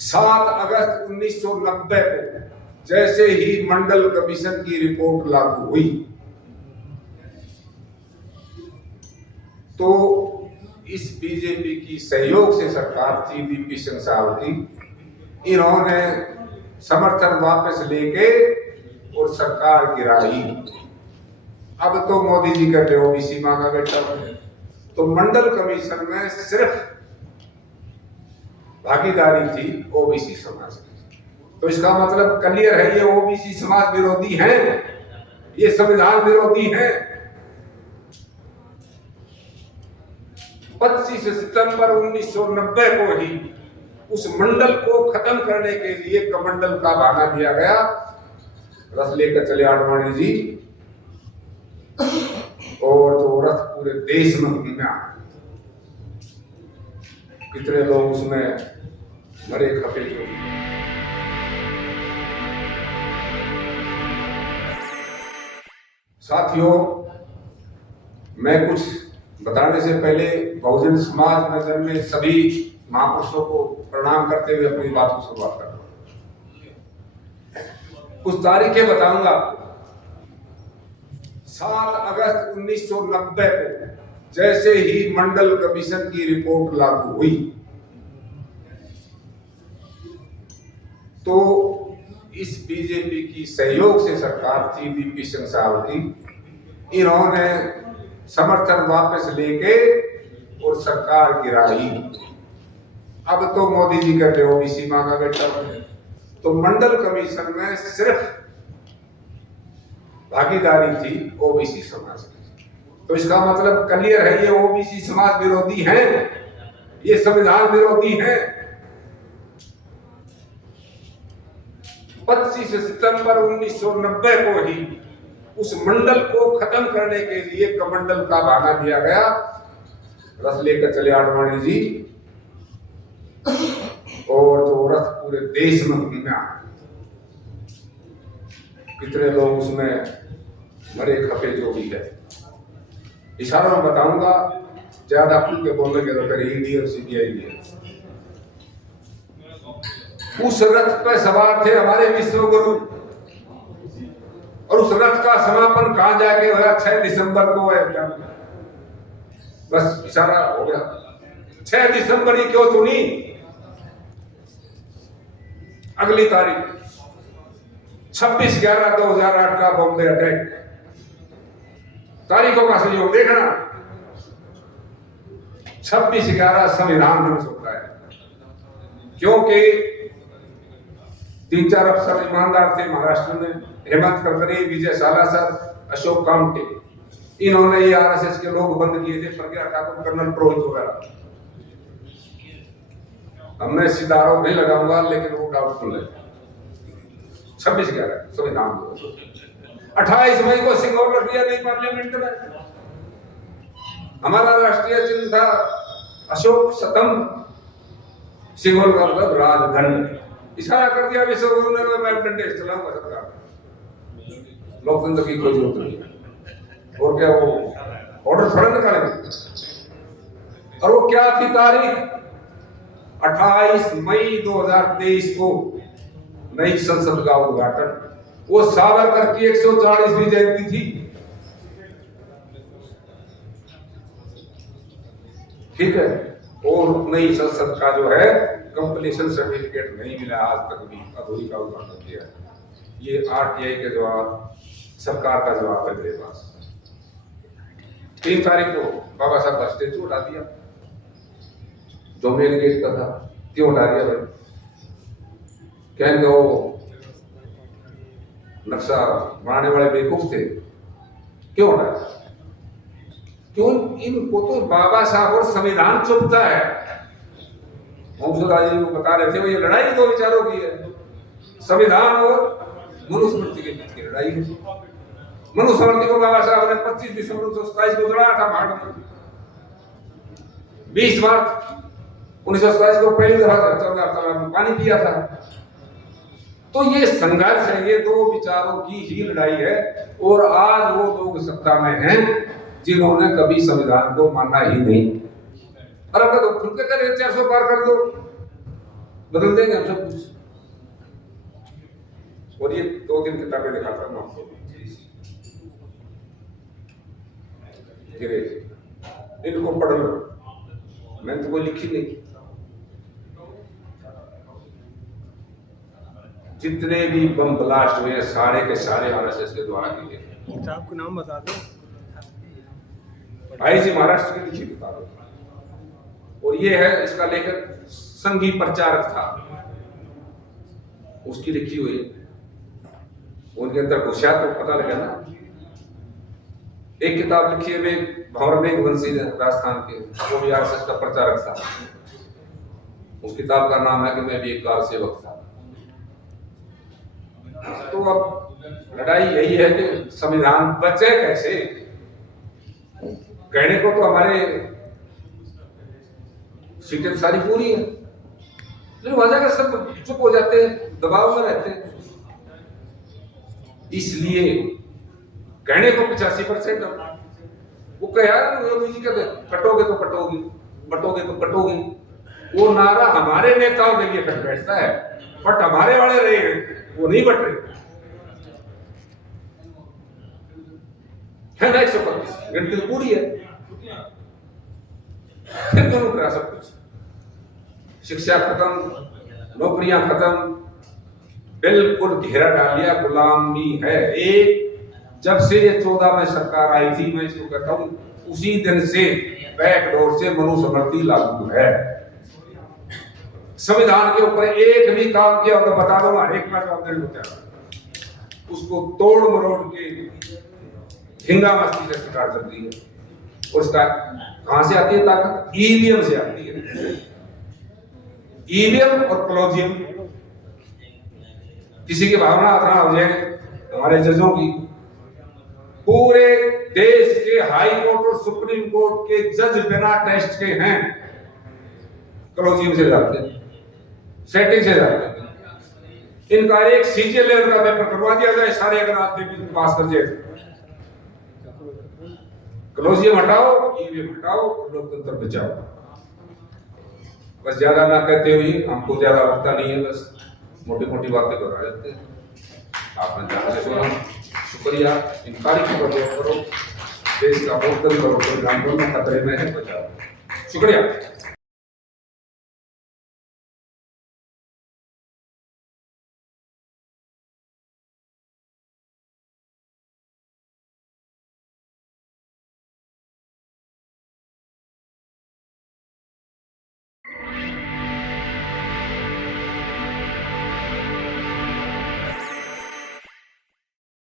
7 अगस्त 1990 को जैसे ही मंडल कमीशन की रिपोर्ट लागू हुई तो इस बीजेपी की सहयोग से सरकार थी वीपी सिंह साहब की, इन्होंने समर्थन वापस लेके और सरकार गिराई। अब तो मोदी जी कहते हो ओबीसी मांगा बेटा। तो मंडल कमीशन में सिर्फ भागीदारी थी ओबीसी समाज की। तो इसका मतलब क्लियर है, ये ओबीसी समाज विरोधी हैं, ये संविधान विरोधी हैं। 25 सितंबर 1990 को ही उस मंडल को खत्म करने के लिए कमंडल का बहाना दिया गया। रथ लेकर चले आडवाणी जी, और जो रथ पूरे देश में घूमा, कितने लोग उसमें मरे खपे। जो साथियों, मैं कुछ बताने से पहले बहुजन समाज में जन्मे सभी महापुरुषों को प्रणाम करते हुए अपनी बात को शुरुआत करता हूं। कुछ तारीखें बताऊंगा आपको। 7 अगस्त 1990 को जैसे ही मंडल कमीशन की रिपोर्ट लागू हुई तो इस बीजेपी की सहयोग से सरकार थी वीपी सिंह साहब की, इन्होंने समर्थन वापस लेके और सरकार गिराई। अब तो मोदी जी कहते हो ओबीसी मांगा बेटा। तो मंडल कमीशन में सिर्फ भागीदारी थी ओबीसी समाज की। तो इसका मतलब क्लियर है, ये ओबीसी समाज विरोधी हैं, ये संविधान विरोधी हैं। 25 सितंबर 1990 को ही उस मंडल को खत्म करने के लिए कमंडल का बहाना दिया गया। रथ लेकर चले आडवाणी जी, और जो रथ पूरे देश में घूमा, कितने लोग उसमें मरे खपे। जो भी है इशारों में बताऊंगा, ज्यादा खुल के बोलने के तो ईडी और सीबीआई भी है। उस रथ पर सवार थे हमारे विश्वगुरु, और उस रथ का समापन कहां जाके हुआ? 6 दिसंबर को है। बस इशारा हो गया। 6 दिसंबर ही क्यों चुनी? अगली तारीख 26/11/2008 का बॉम्बे अटैक। तारीखों का संयोग देखना। 26/11 संविधान दिवस होता है, क्योंकि 3-4 अफसर ईमानदार थे महाराष्ट्र में, हेमंत करकरे, विजय सालासर, अशोक कामटे। इन्होंने ये आरएसएस के लोग बंद किए थे, प्रज्ञा ठाकुर, कर्नल पुरोहित वगैरह। अब मैं सीधा आरोप नहीं लगाऊंगा, लेकिन वो डाउटफुल है। 26/11 संविधान दिवस। 28 मई को सिंगोल रख दिया नहीं पार्लियामेंट में। हमारा राष्ट्रीय चिन्ह था अशोक स्तंभ, सिंगोल का मतलब राजदंड। इशारा कर दिया विश्वगुरु ने, मैं डंडे चलाऊंगा सरकार। लोकतंत्र की कोई जरूरत नहीं। और क्या वो ऑर्डर थोड़ा निकालेंगे? और वो क्या थी तारीख? 28 मई 2023 को नई संसद का उद्घाटन। वो सावरकर की 140वीं जयंती थी। ठीक है। और नई संसद का जो है कंप्लीशन सर्टिफिकेट नहीं मिला आज तक भी, अधूरी का उद्घाटन किया। ये आरटीआई के जवाब, सरकार का जवाब है मेरे पास। 3 तारीख को बाबा साहब का स्टेचू उठा दिया, जो मेन गेट का था। क्यों उठा दिया भाई? कहेंगे वो नक्शा बनाने वाले बेवकूफ थे, क्यों उठाया? क्यों? इनको तो बाबा साहब और संविधान चुभता है। जी को बता रहे थे, वो ये लड़ाई 2 विचारों की है, संविधान और मनुस्मृति के बीच की लड़ाई है। मनुस्मृति को बाबा साहब ने 25 दिसंबर 1927 को लड़ा था भाड़ में। 20 मार्च 1927 को पहली दफा तालाब में पानी पिया था। तो ये संघर्ष है, ये 2 विचारों की ही लड़ाई है। और आज वो लोग सत्ता में हैं जिन्होंने कभी संविधान को माना ही नहीं। और अगर तो खुल के करे 400 पार कर दो, बदल देंगे हम सब कुछ। और ये 2-3 किताबें दिखाता हूँ आपको, इनको पढ़ लो, मैंने तो कोई लिखी नहीं। जितने भी बम ब्लास्ट हुए सारे के सारे आरएसएस के द्वारा किए गए। किताब का नाम बता दो। भाई जी महाराष्ट्र की लिखी किताब है, और ये है, इसका लेखक संघी प्रचारक था, उसकी लिखी हुई। उनके अंदर घुसा तो पता लगा ना। एक किताब लिखी है भंवर मेघवंशी राजस्थान के, वो भी आरएसएस का प्रचारक था। उस किताब का नाम है कि मैं भी एक कार सेवक था। तो अब लड़ाई यही है कि संविधान बचे कैसे। कहने को तो हमारे सीटें सारी पूरी है, लेकिन वजह का सब चुप हो जाते हैं, दबाव में रहते हैं। इसलिए कहने को 85% वो कहते कटोगे तो कटोगी, बटोगे तो कटोगी। वो नारा हमारे नेताओं के लिए कट बैठता है, बट हमारे वाले रहे वो नहीं बट रहे है ना। 125 गिनती तो पूरी है, फिर क्यों रुक रहा सब कुछ। शिक्षा खत्म, नौकरियां खत्म, बिल्कुल घेरा डाल लिया, गुलामी है। एक जब से ये 14 में सरकार आई थी, मैं इसको कहता हूं उसी दिन से बैकडोर से मनुस्मृति लागू है। संविधान के ऊपर एक भी काम किया तो बता दो, हर एक का जवाबदारी होता है। उसको तोड़ मरोड़ के हिंगा मस्ती से सरकार चल रही है। उसका कहां से आती है ताकत? ईवीएम से आती है। ईवीएम और कॉलोजियम। किसी की भावना आधार हो जाए हमारे जजों की, पूरे देश के हाई कोर्ट और सुप्रीम कोर्ट के जज बिना टेस्ट के हैं, कॉलोजियम से जाते हैं, सेटिंग से जाते हैं। इनका एक सीजे लेवल का पेपर करवा दिया जाए, सारे अगर आप पास कर जाए। कॉलोजियम हटाओ, ईवीएम हटाओ, लोकतंत्र बचाओ। बस ज्यादा ना कहते हुए, हमको ज्यादा वक्ता नहीं है, बस मोटी मोटी बातें बता देते हैं। आपने ध्यान से सुना, शुक्रिया। इन तारीखों का उपयोग करो, देश का बहुत करो, खतरे में है, बचाओ। शुक्रिया।